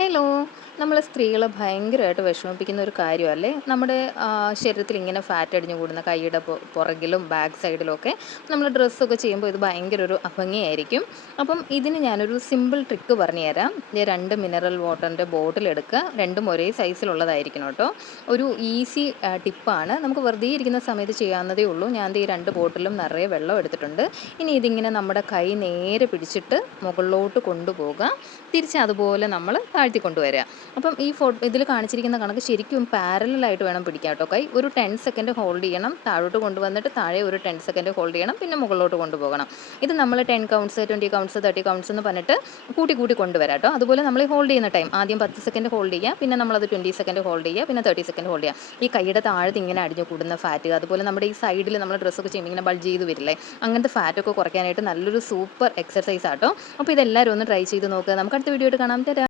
Hello. നമ്മൾ സ്ത്രീകളെ ഭയങ്കരമായിട്ട് വിഷമിപ്പിക്കുന്ന ഒരു കാര്യമല്ലേ നമ്മുടെ ശരീരത്തിൽ ഇങ്ങനെ ഫാറ്റ് അടിഞ്ഞു കൂടുന്ന കൈയുടെ പുറകിലും ബാക്ക് സൈഡിലും ഒക്കെ നമ്മൾ ഡ്രസ്സൊക്കെ ചെയ്യുമ്പോൾ ഇത് ഭയങ്കര ഒരു അഭംഗിയായിരിക്കും. അപ്പം ഇതിന് ഞാനൊരു സിമ്പിൾ ട്രിക്ക് പറഞ്ഞു തരാം. ദേ 2 മിനറൽ വാട്ടറിൻ്റെ ബോട്ടിൽ എടുക്കുക. രണ്ടും ഒരേ സൈസിലുള്ളതായിരിക്കണം കേട്ടോ. ഒരു ഈസി ടിപ്പാണ്. നമുക്ക് വെറുതെ ഇരിക്കുന്ന സമയത്ത് ചെയ്യാവുന്നതേ ഉള്ളൂ. ഞാൻ ദേ ഈ 2 ബോട്ടിലും നിറയെ വെള്ളം എടുത്തിട്ടുണ്ട്. ഇനി ഇതിങ്ങനെ നമ്മുടെ കൈ നേരെ പിടിച്ചിട്ട് മുകളിലോട്ട് കൊണ്ടുപോകുക. തിരിച്ച് അതുപോലെ നമ്മൾ താഴ്ത്തി കൊണ്ടുവരിക. അപ്പം ഈ ഇതിൽ കാണിച്ചിരിക്കുന്ന കണക്ക് ശരിക്കും പാരലായിട്ട് വേണം പിടിക്കാൻ കേട്ടോ. കൈ ഒരു 10 സെക്കൻഡ് ഹോൾഡ് ചെയ്യണം, താഴോട്ട് കൊണ്ടുവന്നിട്ട് താഴെ ഒരു 10 സെക്കൻഡ് ഹോൾഡ് ചെയ്യണം, പിന്നെ മുകളിലോട്ട് കൊണ്ടുപോകണം. ഇത് നമ്മൾ 10 കൗണ്ട്സ് 20 കൗണ്ട്സ് 30 കൗണ്ട്സ് എന്ന് പറഞ്ഞിട്ട് കൂട്ടി കൂട്ടി കൊണ്ടുവരാം കേട്ടോ. അതുപോലെ നമ്മൾ ഹോൾഡ് ചെയ്യുന്ന ടൈം ആദ്യം 10 സെക്കൻഡ് ഹോൾഡ് ചെയ്യുക, പിന്നെ നമ്മളത് 20 സെക്കൻഡ് ഹോൾഡ് ചെയ്യുക, പിന്നെ 30 സെക്കൻഡ് ഹോൾഡ് ചെയ്യുക. ഈ കൈയുടെ താഴത്ത് ഇങ്ങനെ അടിഞ്ഞു കൂടുന്ന ഫാറ്റ്, അതുപോലെ നമ്മുടെ ഈ സൈഡിൽ നമ്മൾ ഡ്രസ്സൊക്കെ ചെയ്യുമ്പോൾ ഇങ്ങനെ ബൾജ് ചെയ്ത് വരില്ലേ, അങ്ങനത്തെ ഫാറ്റൊക്കെ കുറയ്ക്കാനായിട്ട് നല്ലൊരു സൂപ്പർ എക്സർസൈസ് ആട്ടോ. അപ്പോൾ ഇതെല്ലാവരും ഒന്ന് ട്രൈ ചെയ്ത് നോക്കുക. നമുക്ക് അടുത്ത വീഡിയോ ആയിട്ട് കാണാം. തരാം.